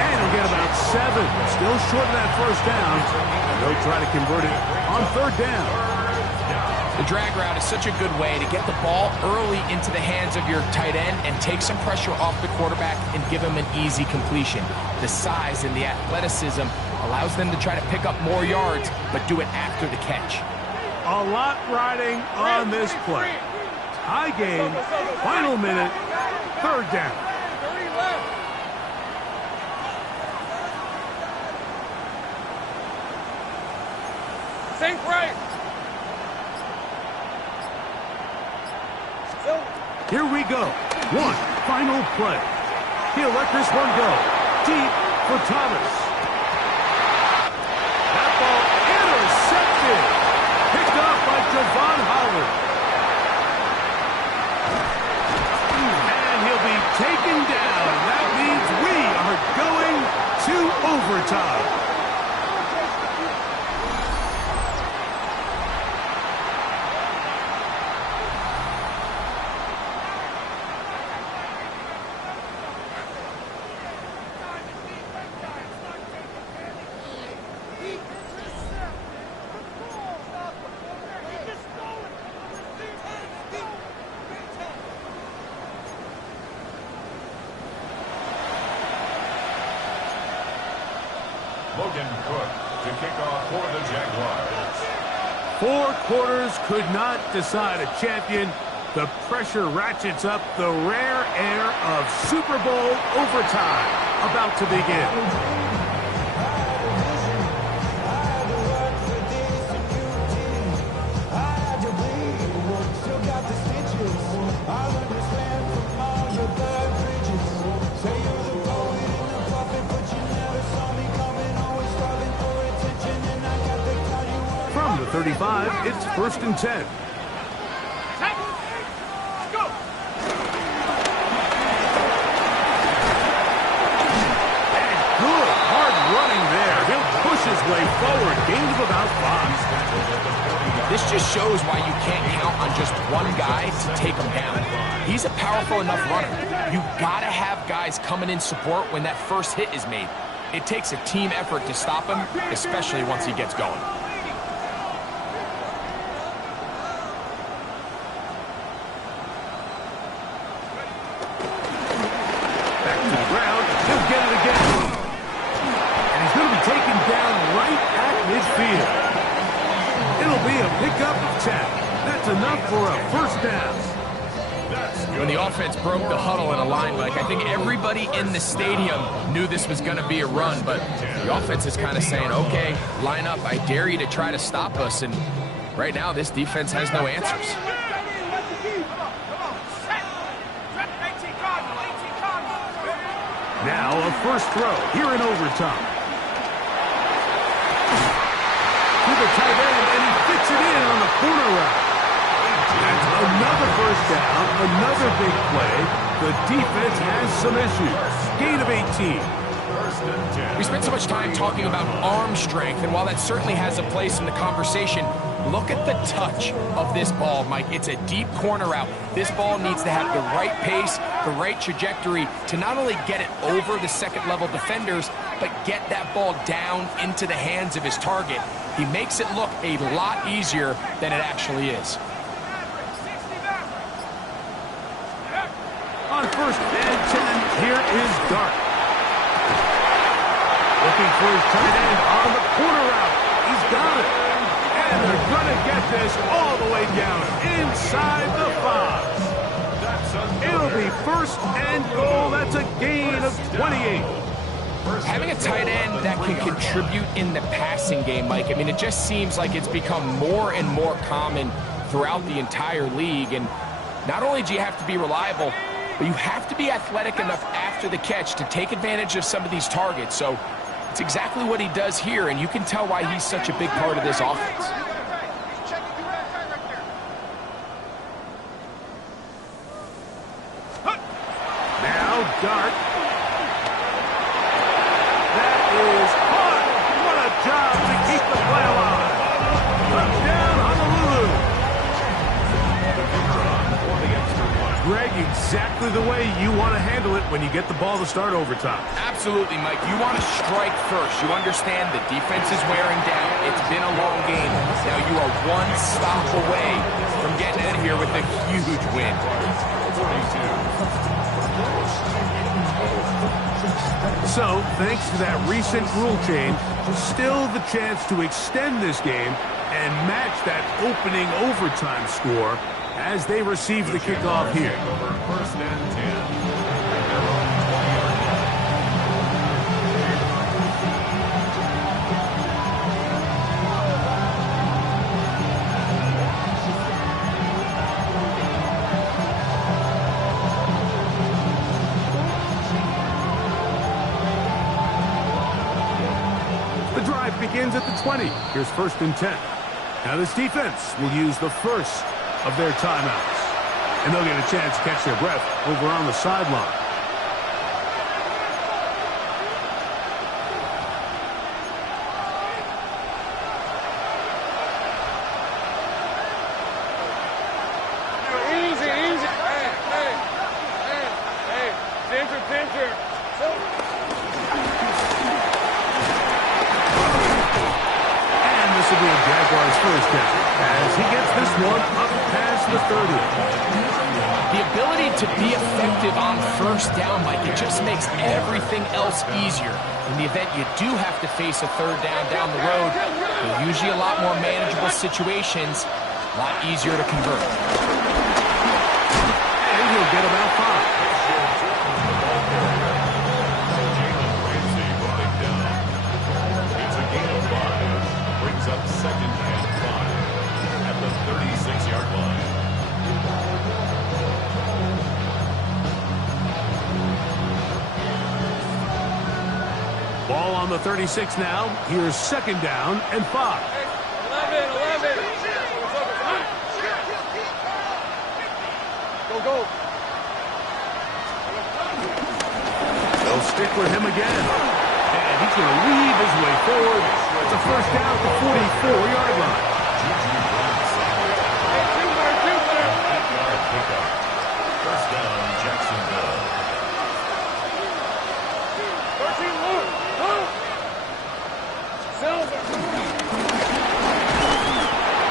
And he'll get about 7. Still short of that 1st down. And they'll try to convert it on 3rd down. The drag route is such a good way to get the ball early into the hands of your tight end and take some pressure off the quarterback and give him an easy completion. The size and the athleticism allows them to try to pick up more yards, but do it after the catch. A lot riding on this play. High game, final minute, 3rd down. Sink right. Here we go. One final play. He'll let this one go. Deep for Thomas. That ball intercepted. Picked up by Javon Howard. And he'll be taken down. That means we are going to overtime. Logan Cook to kick off for the Jaguars. 4 quarters could not decide a champion. The pressure ratchets up, the rare air of Super Bowl overtime about to begin. From the 35, it's 1st and 10. Good, hard running there. He'll push his way forward. Gain of about 5. This just shows why you can't count on just one guy to take him down. He's a powerful enough runner. You gotta have guys coming in support when that first hit is made. It takes a team effort to stop him, especially once he gets going. Back to the ground. He'll get it again. And he's going to be taken down right at midfield. It'll be a pickup of 10. That's enough for a first down. When the offense broke the huddle in a line, Mike, I think everybody in the stadium knew this was going to be a run, but the offense is kind of saying, okay, line up, I dare you to try to stop us, and right now this defense has no answers. Now a first throw here in overtime. To the tight end, and he fits it in on the corner route. That's another first down, another big play. The defense has some issues. Gain of 18. We spent so much time talking about arm strength, and while that certainly has a place in the conversation, look at the touch of this ball, Mike. It's a deep corner route. This ball needs to have the right pace, the right trajectory to not only get it over the second-level defenders, but get that ball down into the hands of his target. He makes it look a lot easier than it actually is. On 1st and 10, here is Dart. Looking for his tight end on the corner route. He's got it. And they're going to get this all the way down inside the 5. It'll be 1st and goal. That's a gain of 28. Having a tight end that can contribute in the passing game, Mike, I mean, it just seems like it's become more and more common throughout the entire league. And not only do you have to be reliable, but you have to be athletic enough after the catch to take advantage of some of these targets. So it's exactly what he does here, and you can tell why he's such a big part of this offense. Now Dart. That is hard. What a job to keep the play alive. Touchdown, Honolulu. Greg, exactly the way you want to handle it when you get the ball to start overtime. Absolutely, Mike. You want to strike first. You understand the defense is wearing down. It's been a long game. Now you are one stop away from getting out of here with a huge win. So, thanks to that recent rule change, still the chance to extend this game and match that opening overtime score as they receive the kickoff here. 1st and 10. The drive begins at the 20. Here's 1st and 10. Now this defense will use the first of their timeouts. And they'll get a chance to catch their breath over on the sideline. Easy, easy. Hey. Pincher. And this will be a Jaguars first down as he gets this one up past the 30. The ability to be effective on first down, Mike, it just makes everything else easier. In the event you do have to face a third down the road, they're usually a lot more manageable situations, a lot easier to convert. And he'll get about 5. Ramsey brought him down. It's a gain of 5. Brings up 2nd and 5 at the 36-yard line. Ball on the 36 now. Here's 2nd down and 5. 11. for him again. And he's going to weave his way forward. It's a first down at the 44-yard line. First down, Jacksonville. 13, move. Silver.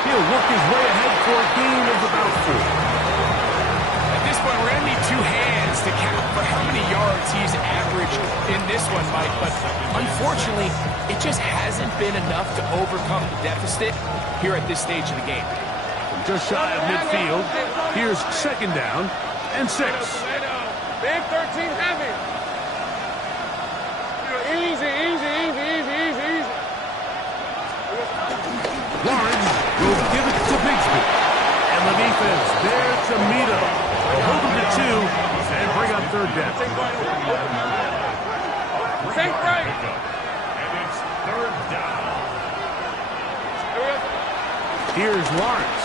He'll work his way ahead for a gain of about 4. At this point, we're going to need 2 hands to count for how many yards he's averaged in this one, Mike. But unfortunately, it just hasn't been enough to overcome the deficit here at this stage of the game. Just shy of midfield. Here's second down and 6. Big 13 heavy. Easy. Lawrence will give it to Bigsby. And the defense there to meet him. Hold him to 2 and bring up third down. Take right. And it's third down. Here's Lawrence.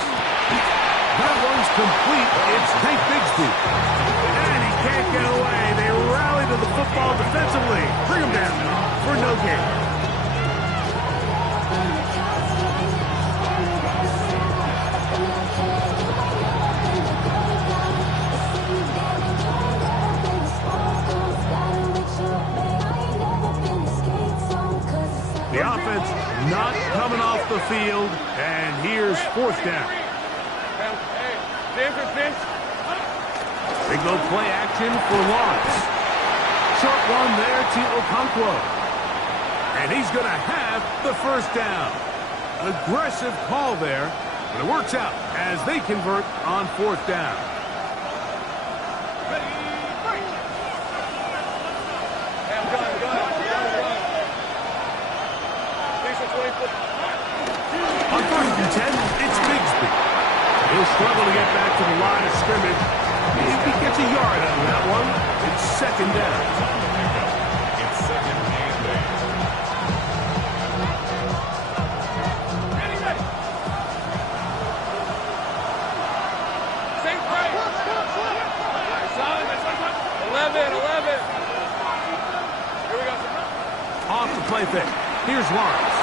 That one's complete. It's Tank Bigsby. And he can't get away. They rally to the football defensively. Bring him down for no gain. The offense not coming off the field, and here's fourth down. Big go play action for Lawrence. Short one there to Okonkwo. And he's going to have the first down. Aggressive call there, but it works out as they convert on fourth down. On 1st and 10, it's Bigsby. He'll struggle to get back to the line of scrimmage. If he gets a yard out of that one, it's second down. It's second and 8. Ready. Take right. 11. Here we go. Off the play fake. Here's Lawrence.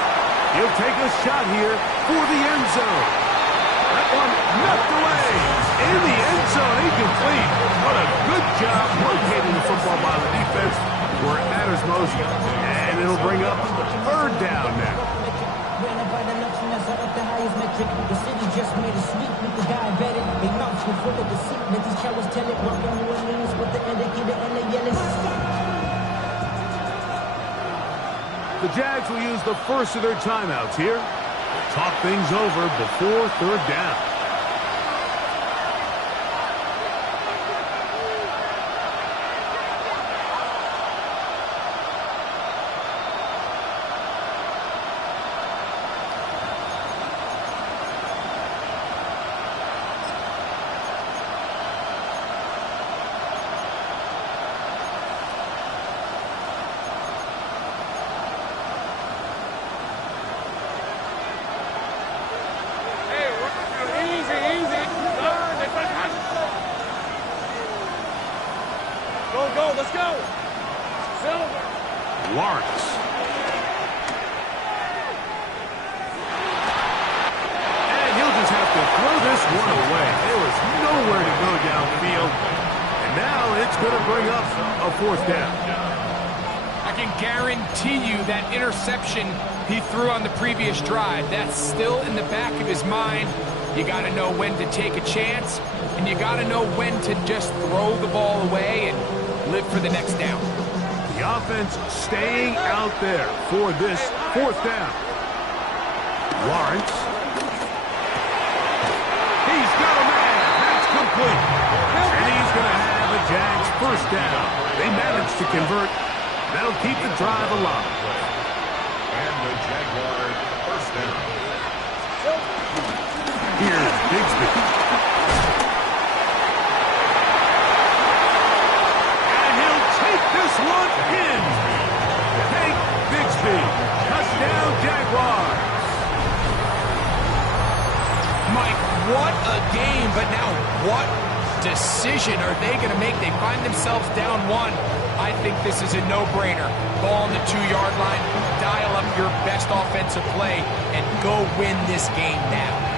He'll take a shot here for the end zone. That one knocked away. In the end zone, incomplete. What a good job locating the football by the defense where it matters most. And it'll bring up third down now. The city just made a sweep with the diabetic. They mouths were full of deceit. Let these cowards tell it. Walk on New Orleans with the indicator and the yellow. The Jags will use the first of their timeouts here. Talk things over before third down. Go, let's go. Silver. Lawrence. And he'll just have to throw this one away. There was nowhere to go downfield. And now it's going to bring up a fourth down. I can guarantee you that interception he threw on the previous drive, that's still in the back of his mind. You got to know when to take a chance, and you got to know when to just throw the ball away and live for the next down. The offense staying out there for this fourth down. Lawrence. He's got a man. That's complete. And he's going to have the Jags first down. They managed to convert. That'll keep the drive alive. And the Jaguars first down. Here's Bigsby. And he'll take this one in. Take Bigsby. Touchdown, Jaguars. Mike, what a game, but now what decision are they going to make? They find themselves down one. I think this is a no-brainer. Ball on the 2-yard line, dial up your best offensive play, and go win this game now.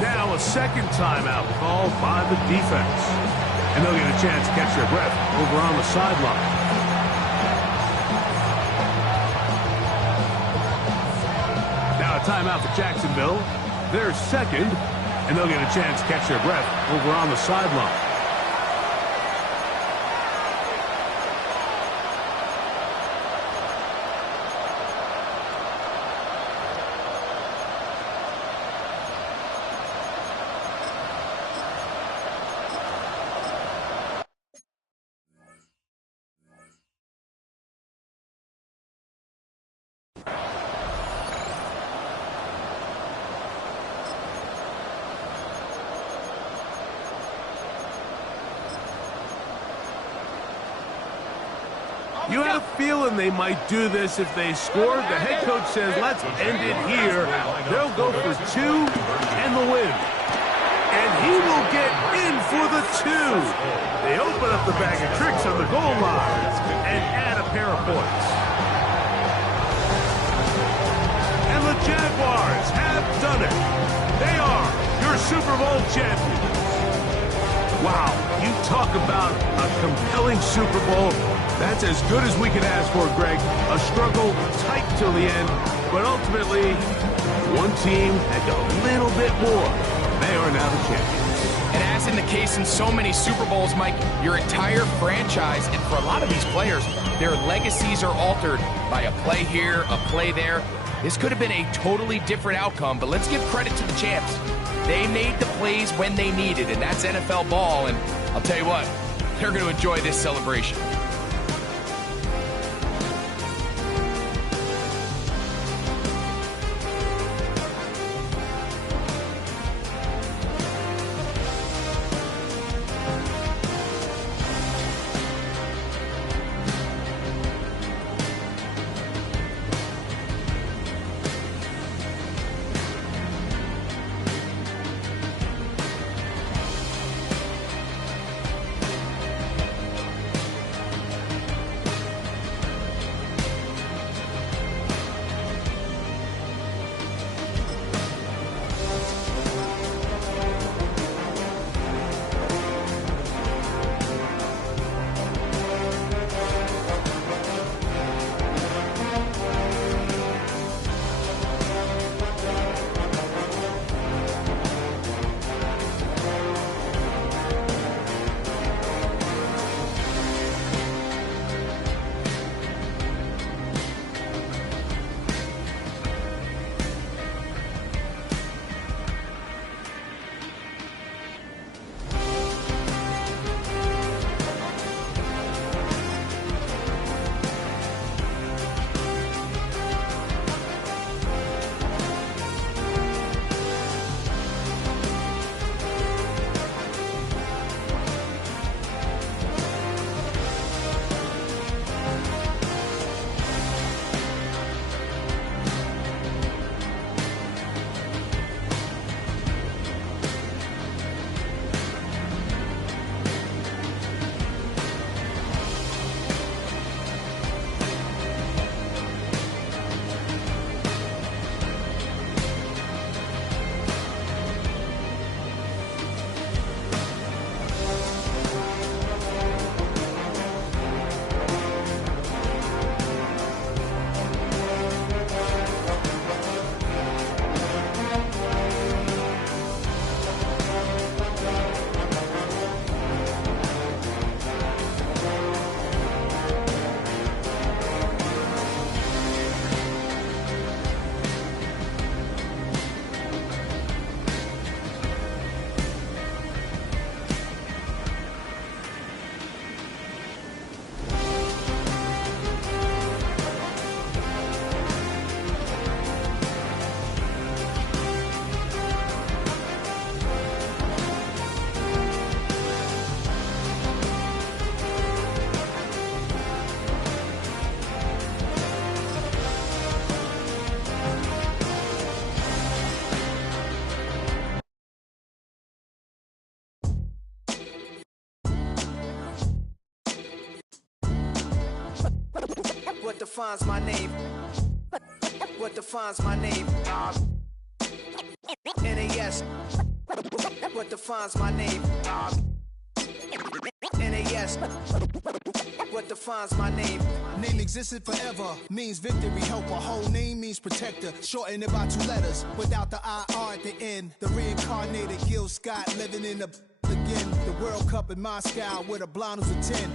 Now a second timeout called by the defense. And they'll get a chance to catch their breath over on the sideline. Now a timeout for Jacksonville. They're second, and they'll get a chance to catch their breath over on the sideline. You had a feeling they might do this if they scored. The head coach says, let's end it here. They'll go for 2 and the win. And he will get in for the 2. They open up the bag of tricks on the goal line and add a pair of points. And the Jaguars have done it. They are your Super Bowl champions. Wow, you talk about a compelling Super Bowl. That's as good as we could ask for, Greg. A struggle tight till the end, but ultimately, one team had a little bit more. They are now the champions. And as in the case in so many Super Bowls, Mike, your entire franchise, and for a lot of these players, their legacies are altered by a play here, a play there. This could have been a totally different outcome, but let's give credit to the champs. They made the plays when they needed, and that's NFL ball, and I'll tell you what, they're going to enjoy this celebration. What defines my name? What defines my name? NAS. What defines my name? NAS. What defines my name? Name existed forever, means victory, helper. Whole name means protector, shortened it by 2 letters, without the IR at the end. The reincarnated Gil Scott living in the again. The World Cup in Moscow with a blind who's a 10.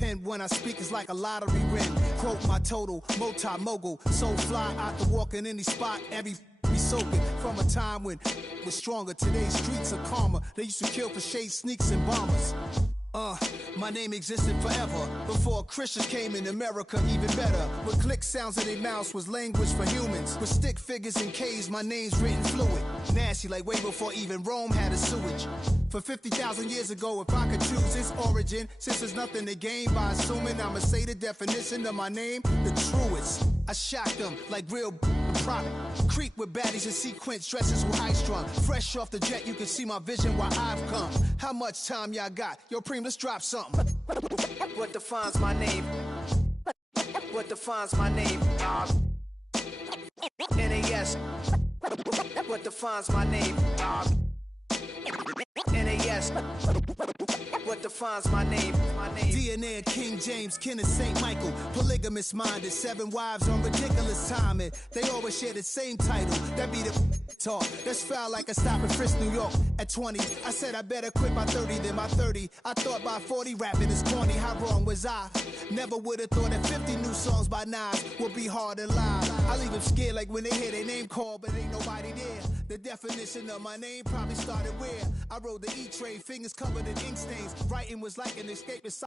Pen when I speak is like a lottery win. Quote my total, multi-mogul, so fly out to walk in any spot, every be soaking from a time when it was stronger. Today's streets are calmer. They used to kill for shade sneaks and bombers. My name existed forever before Christians came in America, even better. With click sounds in their mouths was language for humans. With stick figures and K's, my name's written fluid. Nasty like way before even Rome had a sewage. For 50,000 years ago, if I could choose its origin, since there's nothing to gain by assuming, I'ma say the definition of my name, the truest. I shocked them like real product. Creep with baddies in sequence, dresses with high strung. Fresh off the jet, you can see my vision where I've come. How much time y'all got? Yo, Preem, let's drop something. What defines my name? What defines my name? NAS. What defines my name? NAS. What defines my name? DNA of King James, kin of St. Michael. Polygamous minded, 7 wives on ridiculous timing. They always share the same title. That be the talk. That's foul like a stop in Frisk, New York. At 20, I said I better quit by 30 than by 30. I thought by 40 rapping is corny. How wrong was I? Never would have thought that 50 new songs by Nas would be hard to lie. I leave them scared like when they hear their name called, but ain't nobody there. The definition of my name probably started where I rode the E-train, fingers covered in ink stains. Writing was like an escape.